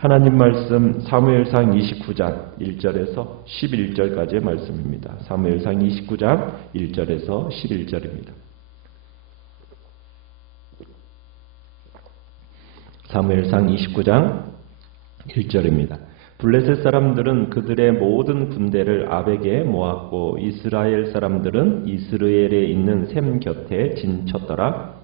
하나님 말씀 사무엘상 29장 1절에서 11절까지의 말씀입니다. 사무엘상 29장 1절에서 11절입니다. 사무엘상 29장 1절입니다. 블레셋 사람들은 그들의 모든 군대를 아벡에 모았고 이스라엘 사람들은 이스라엘에 있는 샘 곁에 진쳤더라.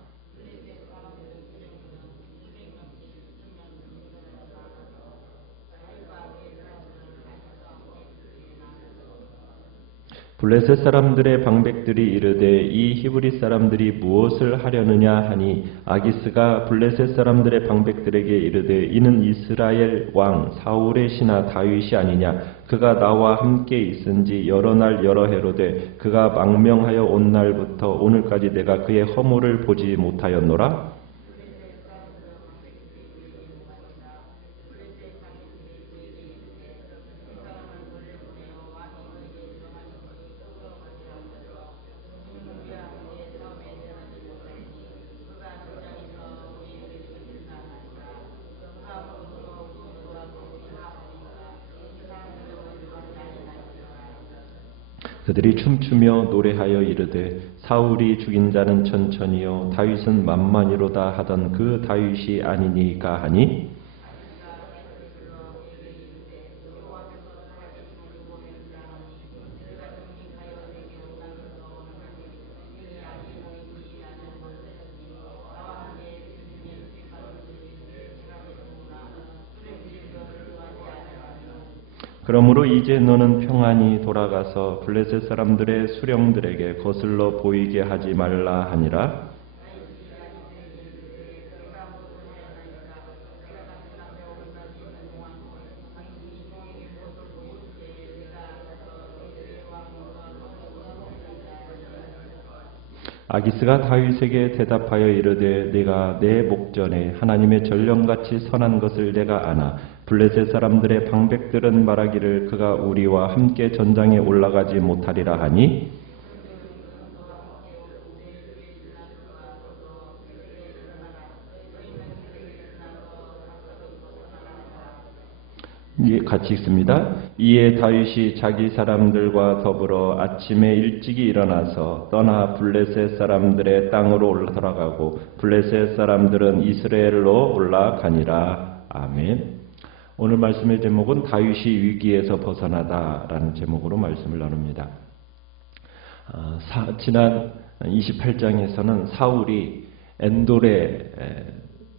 블레셋 사람들의 방백들이 이르되 이 히브리 사람들이 무엇을 하려느냐 하니 아기스가 블레셋 사람들의 방백들에게 이르되 이는 이스라엘 왕 사울의 신하 다윗이 아니냐. 그가 나와 함께 있은지 여러 날 여러 해로되 그가 망명하여 온 날부터 오늘까지 내가 그의 허물을 보지 못하였노라. 그들이 춤추며 노래하여 이르되 사울이 죽인 자는 천천히요 다윗은 만만히로다 하던 그 다윗이 아니니까 하니 그러므로 이제 너는 평안히 돌아가서 블레셋 사람들의 수령들에게 거슬러 보이게 하지 말라 하니라. 아기스가 다윗에게 대답하여 이르되 내가 내 목전에 하나님의 전령같이 선한 것을 내가 아나 블레셋 사람들의 방백들은 말하기를 그가 우리와 함께 전장에 올라가지 못하리라 하니 같이 읽습니다. 이에 다윗이 자기 사람들과 더불어 아침에 일찍이 일어나서 떠나 블레셋 사람들의 땅으로 돌아가고 블레셋 사람들은 이스라엘로 올라가니라. 아멘. 오늘 말씀의 제목은 다윗이 위기에서 벗어나다라는 제목으로 말씀을 나눕니다. 지난 28장에서는 사울이 엔돌의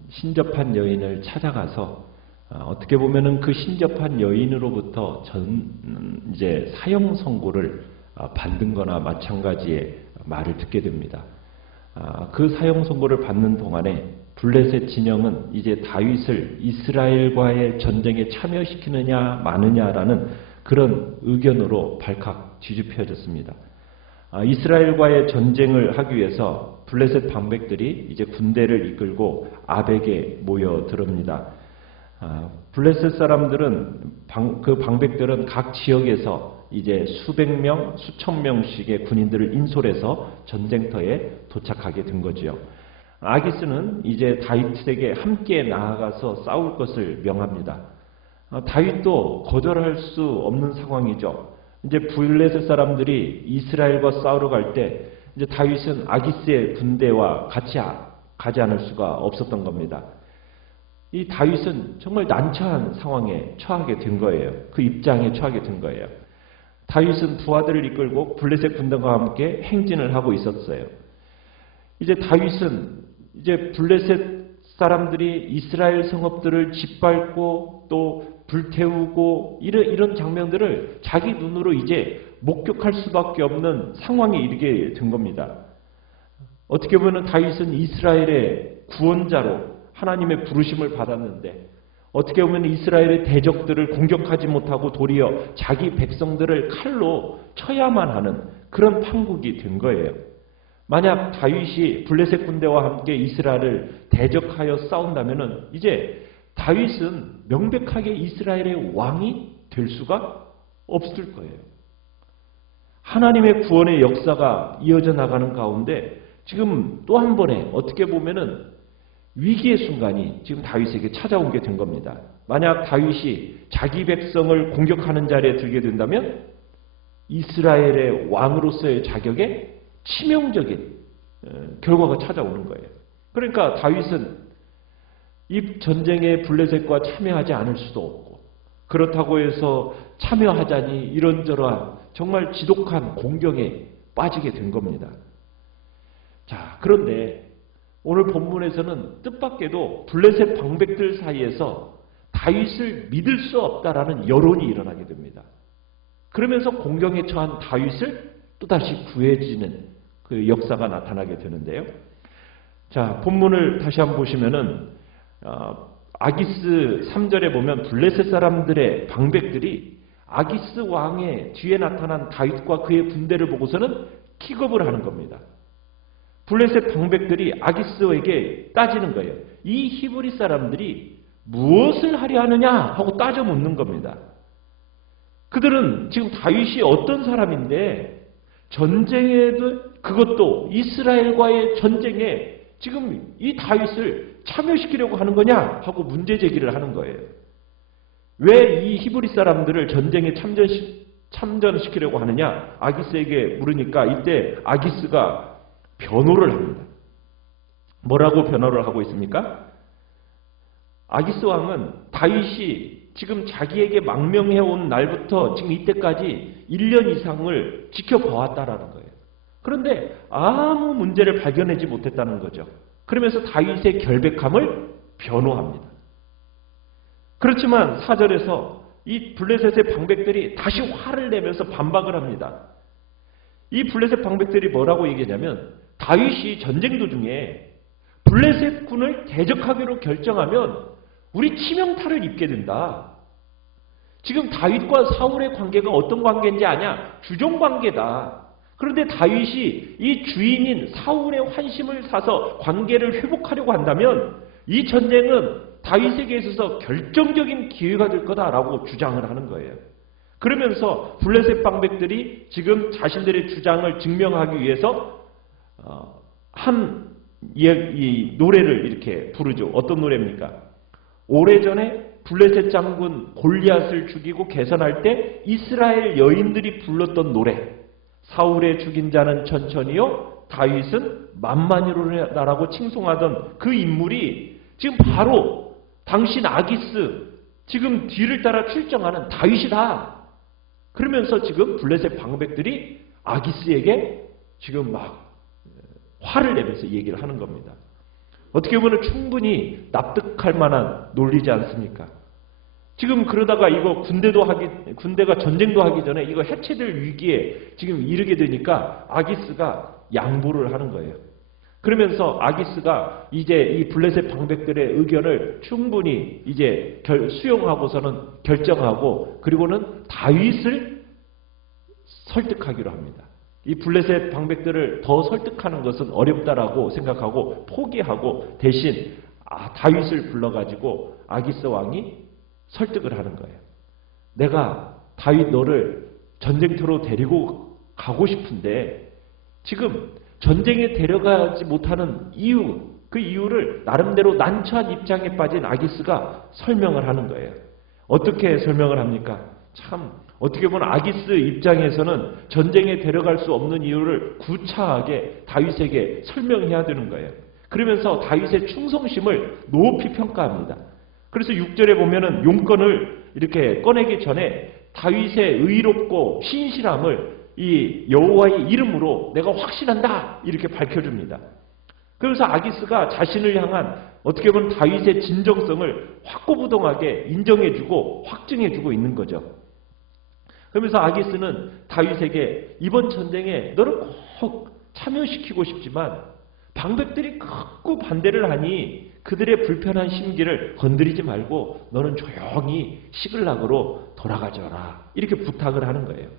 신접한 여인을 찾아가서 어떻게 보면은 그 신접한 여인으로부터 이제 사형 선고를 받는 거나 마찬가지의 말을 듣게 됩니다. 그 사형 선고를 받는 동안에 블레셋 진영은 이제 다윗을 이스라엘과의 전쟁에 참여시키느냐 마느냐라는 그런 의견으로 발칵 뒤집혀졌습니다. 이스라엘과의 전쟁을 하기 위해서 블레셋 방백들이 이제 군대를 이끌고 아벡에 모여들습니다. 블레셋 사람들은 그 방백들은 각 지역에서 이제 수백 명, 수천 명씩의 군인들을 인솔해서 전쟁터에 도착하게 된 거지요. 아기스는 이제 다윗에게 함께 나아가서 싸울 것을 명합니다. 다윗도 거절할 수 없는 상황이죠. 이제 블레셋 사람들이 이스라엘과 싸우러 갈 때 이제 다윗은 아기스의 군대와 같이 가지 않을 수가 없었던 겁니다. 이 다윗은 정말 난처한 상황에 처하게 된 거예요. 그 입장에 처하게 된 거예요. 다윗은 부하들을 이끌고 블레셋 군대와 함께 행진을 하고 있었어요. 이제 다윗은 이제 블레셋 사람들이 이스라엘 성읍들을 짓밟고 또 불태우고 이런 장면들을 자기 눈으로 이제 목격할 수밖에 없는 상황에 이르게 된 겁니다. 어떻게 보면 다윗은 이스라엘의 구원자로 하나님의 부르심을 받았는데 어떻게 보면 이스라엘의 대적들을 공격하지 못하고 도리어 자기 백성들을 칼로 쳐야만 하는 그런 판국이 된 거예요. 만약 다윗이 블레셋 군대와 함께 이스라엘을 대적하여 싸운다면 이제 다윗은 명백하게 이스라엘의 왕이 될 수가 없을 거예요. 하나님의 구원의 역사가 이어져 나가는 가운데 지금 또 한 번에 어떻게 보면은 위기의 순간이 지금 다윗에게 찾아온 게 된 겁니다. 만약 다윗이 자기 백성을 공격하는 자리에 들게 된다면 이스라엘의 왕으로서의 자격에 치명적인 결과가 찾아오는 거예요. 그러니까 다윗은 이 전쟁에 블레셋과 참여하지 않을 수도 없고, 그렇다고 해서 참여하자니 이런저런 정말 지독한 공경에 빠지게 된 겁니다. 자, 그런데 오늘 본문에서는 뜻밖에도 블레셋 방백들 사이에서 다윗을 믿을 수 없다라는 여론이 일어나게 됩니다. 그러면서 공경에 처한 다윗을 또다시 구해지는 그 역사가 나타나게 되는데요. 자, 본문을 다시 한번 보시면은 아기스 3절에 보면 블레셋 사람들의 방백들이 아기스 왕의 뒤에 나타난 다윗과 그의 군대를 보고서는 킥업을 하는 겁니다. 블레셋 방백들이 아기스에게 따지는 거예요. 이 히브리 사람들이 무엇을 하려 하느냐 하고 따져 묻는 겁니다. 그들은 지금 다윗이 어떤 사람인데 전쟁에도, 그것도 이스라엘과의 전쟁에 지금 이 다윗을 참여시키려고 하는 거냐 하고 문제 제기를 하는 거예요. 왜 이 히브리 사람들을 전쟁에 참전시키려고 하느냐 아기스에게 물으니까 이때 아기스가 변호를 합니다. 뭐라고 변호를 하고 있습니까? 아기스 왕은 다윗이 지금 자기에게 망명해온 날부터 지금 이때까지 1년 이상을 지켜보았다라는 거예요. 그런데 아무 문제를 발견하지 못했다는 거죠. 그러면서 다윗의 결백함을 변호합니다. 그렇지만 4절에서 이 블레셋의 방백들이 다시 화를 내면서 반박을 합니다. 이 블레셋 방백들이 뭐라고 얘기하냐면 다윗이 전쟁 도중에 블레셋 군을 대적하기로 결정하면 우리 치명타를 입게 된다. 지금 다윗과 사울의 관계가 어떤 관계인지 아냐? 주종관계다. 그런데 다윗이 이 주인인 사울의 환심을 사서 관계를 회복하려고 한다면 이 전쟁은 다윗에게 있어서 결정적인 기회가 될 거다라고 주장을 하는 거예요. 그러면서 블레셋 방백들이 지금 자신들의 주장을 증명하기 위해서 이 노래를 이렇게 부르죠. 어떤 노래입니까? 오래전에 블레셋 장군 골리앗을 죽이고 개선할 때 이스라엘 여인들이 불렀던 노래. 사울의 죽인 자는 천천히요, 다윗은 만만히로라고 칭송하던 그 인물이 지금 바로 당신 아기스, 지금 뒤를 따라 출정하는 다윗이다. 그러면서 지금 블레셋 방백들이 아기스에게 지금 막 화를 내면서 얘기를 하는 겁니다. 어떻게 보면 충분히 납득할 만한 논리지 않습니까? 지금 그러다가 이거 군대가 전쟁도 하기 전에 이거 해체될 위기에 지금 이르게 되니까 아기스가 양보를 하는 거예요. 그러면서 아기스가 이제 이 블레셋 방백들의 의견을 충분히 이제 수용하고서는 결정하고 그리고는 다윗을 설득하기로 합니다. 이 블레셋 방백들을 더 설득하는 것은 어렵다라고 생각하고 포기하고 대신 다윗을 불러가지고 아기스 왕이 설득을 하는 거예요. 내가 다윗 너를 전쟁터로 데리고 가고 싶은데 지금 전쟁에 데려가지 못하는 이유, 그 이유를 나름대로 난처한 입장에 빠진 아기스가 설명을 하는 거예요. 어떻게 설명을 합니까? 참 어떻게 보면 아기스 입장에서는 전쟁에 데려갈 수 없는 이유를 구차하게 다윗에게 설명해야 되는 거예요. 그러면서 다윗의 충성심을 높이 평가합니다. 그래서 6절에 보면은 용건을 이렇게 꺼내기 전에 다윗의 의롭고 신실함을 이 여호와의 이름으로 내가 확신한다 이렇게 밝혀줍니다. 그래서 아기스가 자신을 향한 어떻게 보면 다윗의 진정성을 확고부동하게 인정해주고 확증해주고 있는 거죠. 그러면서 아기스는 다윗에게 이번 전쟁에 너를 꼭 참여시키고 싶지만 방백들이 극구 반대를 하니 그들의 불편한 심기를 건드리지 말고 너는 조용히 시글락으로 돌아가져라 이렇게 부탁을 하는 거예요.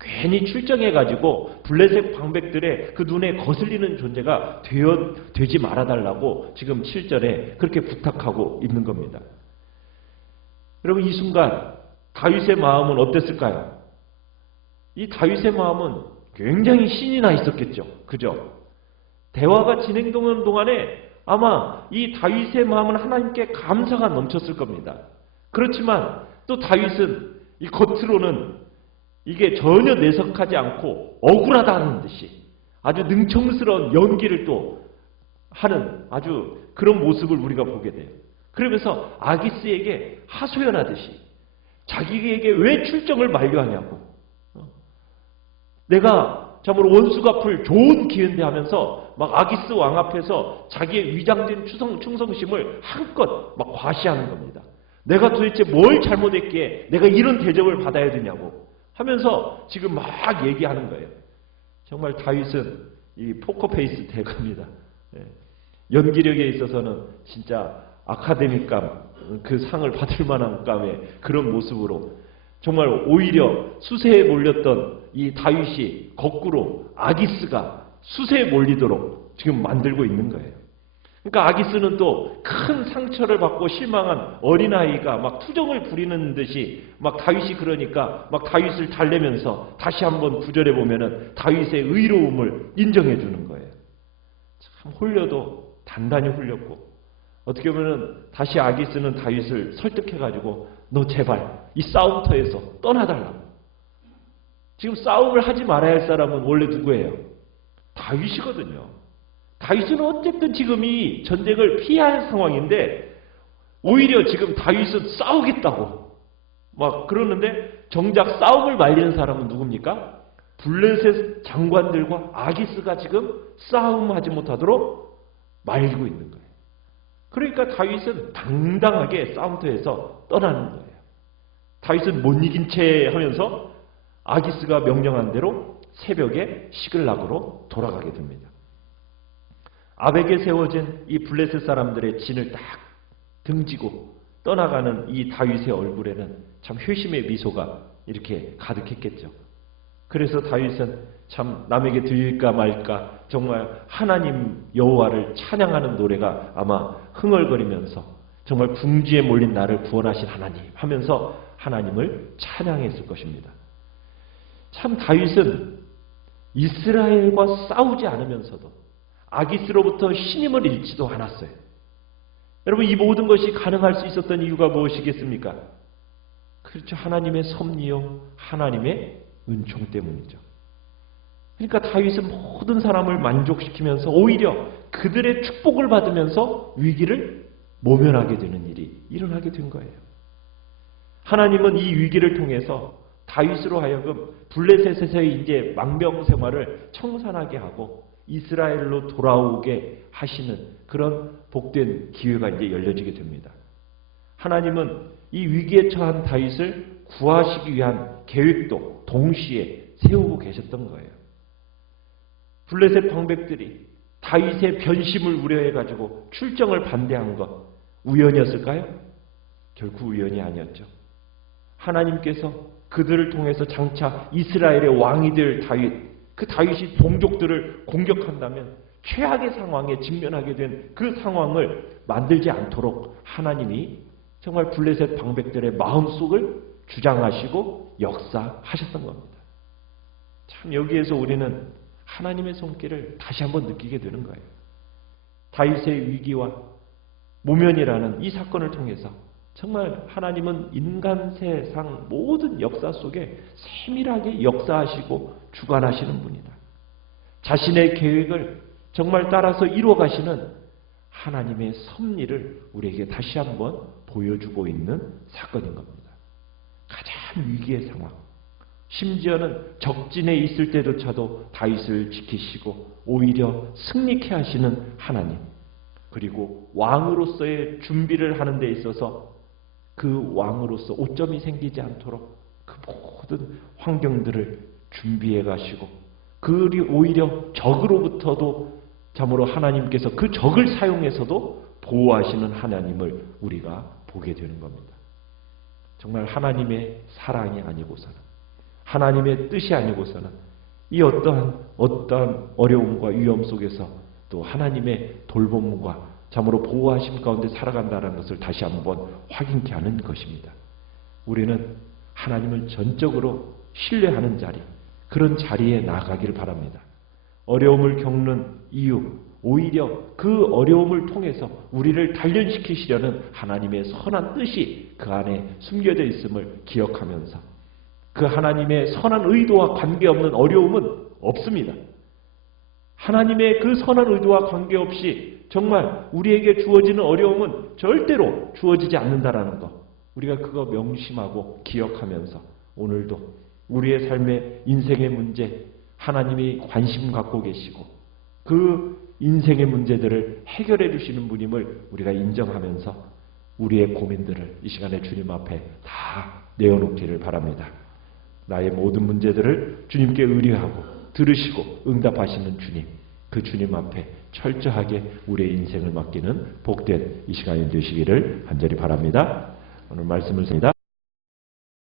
괜히 출정해가지고 블레셋 방백들의 그 눈에 거슬리는 존재가 되지 말아달라고 지금 7절에 그렇게 부탁하고 있는 겁니다. 여러분 이 순간 다윗의 마음은 어땠을까요? 이 다윗의 마음은 굉장히 신이 나 있었겠죠. 그죠? 대화가 진행되는 동안에 아마 이 다윗의 마음은 하나님께 감사가 넘쳤을 겁니다. 그렇지만 또 다윗은 이 겉으로는 이게 전혀 내색하지 않고 억울하다는 듯이 아주 능청스러운 연기를 또 하는 아주 그런 모습을 우리가 보게 돼요. 그러면서 아기스에게 하소연하듯이 자기에게 왜 출정을 만류하냐고, 내가 참으로 원수 갚을 좋은 기회인데 하면서 막 아기스 왕 앞에서 자기의 위장된 충성심을 한껏 막 과시하는 겁니다. 내가 도대체 뭘 잘못했기에 내가 이런 대접을 받아야 되냐고 하면서 지금 막 얘기하는 거예요. 정말 다윗은 이 포커페이스 대가입니다. 연기력에 있어서는 진짜 아카데미감, 그 상을 받을 만한 감의 그런 모습으로 정말 오히려 수세에 몰렸던 이 다윗이 거꾸로 아기스가 수세에 몰리도록 지금 만들고 있는 거예요. 그러니까 아기스는 또 큰 상처를 받고 실망한 어린아이가 막 투정을 부리는 듯이 막 다윗이 그러니까 막 다윗을 달래면서 다시 한번 구절해 보면은 다윗의 의로움을 인정해 주는 거예요. 참 홀려도 단단히 홀렸고, 어떻게 보면은 다시 아기스는 다윗을 설득해 가지고 너 제발 이 싸움터에서 떠나달라고. 지금 싸움을 하지 말아야 할 사람은 원래 누구예요? 다윗이거든요. 다윗은 어쨌든 지금 이 전쟁을 피해야 할 상황인데 오히려 지금 다윗은 싸우겠다고 막 그러는데 정작 싸움을 말리는 사람은 누굽니까? 블레셋 장관들과 아기스가 지금 싸움하지 못하도록 말리고 있는 거예요. 그러니까 다윗은 당당하게 싸움터에서 떠나는 거예요. 다윗은 못 이긴 채 하면서 아기스가 명령한 대로 새벽에 시글락으로 돌아가게 됩니다. 아벡에 세워진 이 블레셋 사람들의 진을 딱 등지고 떠나가는 이 다윗의 얼굴에는 참 회심의 미소가 이렇게 가득했겠죠. 그래서 다윗은 참 남에게 들릴까 말까 정말 하나님 여호와를 찬양하는 노래가 아마 흥얼거리면서 정말 궁지에 몰린 나를 구원하신 하나님 하면서 하나님을 찬양했을 것입니다. 참 다윗은 이스라엘과 싸우지 않으면서도 아기스로부터 신임을 잃지도 않았어요. 여러분, 이 모든 것이 가능할 수 있었던 이유가 무엇이겠습니까? 그렇죠. 하나님의 섭리요, 하나님의 은총 때문이죠. 그러니까 다윗은 모든 사람을 만족시키면서 오히려 그들의 축복을 받으면서 위기를 모면하게 되는 일이 일어나게 된 거예요. 하나님은 이 위기를 통해서 다윗으로 하여금 블레셋에서의 이제 망명 생활을 청산하게 하고 이스라엘로 돌아오게 하시는 그런 복된 기회가 이제 열려지게 됩니다. 하나님은 이 위기에 처한 다윗을 구하시기 위한 계획도 동시에 세우고 계셨던 거예요. 블레셋 방백들이 다윗의 변심을 우려해가지고 출정을 반대한 것 우연이었을까요? 결코 우연이 아니었죠. 하나님께서 그들을 통해서 장차 이스라엘의 왕이 될 다윗, 그 다윗이 동족들을 공격한다면 최악의 상황에 직면하게 된 그 상황을 만들지 않도록 하나님이 정말 블레셋 방백들의 마음속을 주장하시고 역사하셨던 겁니다. 참 여기에서 우리는 하나님의 손길을 다시 한번 느끼게 되는 거예요. 다윗의 위기와 모면이라는 이 사건을 통해서 정말 하나님은 인간 세상 모든 역사 속에 세밀하게 역사하시고 주관하시는 분이다. 자신의 계획을 정말 따라서 이루어가시는 하나님의 섭리를 우리에게 다시 한번 보여주고 있는 사건인 겁니다. 가장 위기의 상황, 심지어는 적진에 있을 때조차도 다윗을 지키시고 오히려 승리케 하시는 하나님, 그리고 왕으로서의 준비를 하는 데 있어서 그 왕으로서 오점이 생기지 않도록 그 모든 환경들을 준비해 가시고, 그리고 오히려 적으로부터도 참으로 하나님께서 그 적을 사용해서도 보호하시는 하나님을 우리가 보게 되는 겁니다. 정말 하나님의 사랑이 아니고서는, 하나님의 뜻이 아니고서는 이 어떠한 어려움과 위험 속에서 또 하나님의 돌봄과 참으로 보호하심 가운데 살아간다는 것을 다시 한번 확인케 하는 것입니다. 우리는 하나님을 전적으로 신뢰하는 자리, 그런 자리에 나아가기를 바랍니다. 어려움을 겪는 이유, 오히려 그 어려움을 통해서 우리를 단련시키시려는 하나님의 선한 뜻이 그 안에 숨겨져 있음을 기억하면서 그 하나님의 선한 의도와 관계없는 어려움은 없습니다. 하나님의 그 선한 의도와 관계없이 정말 우리에게 주어지는 어려움은 절대로 주어지지 않는다라는 것, 우리가 그거 명심하고 기억하면서 오늘도 우리의 삶의 인생의 문제 하나님이 관심 갖고 계시고 그 인생의 문제들을 해결해 주시는 분임을 우리가 인정하면서 우리의 고민들을 이 시간에 주님 앞에 다 내어놓기를 바랍니다. 나의 모든 문제들을 주님께 의뢰하고 들으시고 응답하시는 주님, 그 주님 앞에 철저하게 우리의 인생을 맡기는 복된 이 시간이 되시기를 간절히 바랍니다. 오늘 말씀을 씁니다.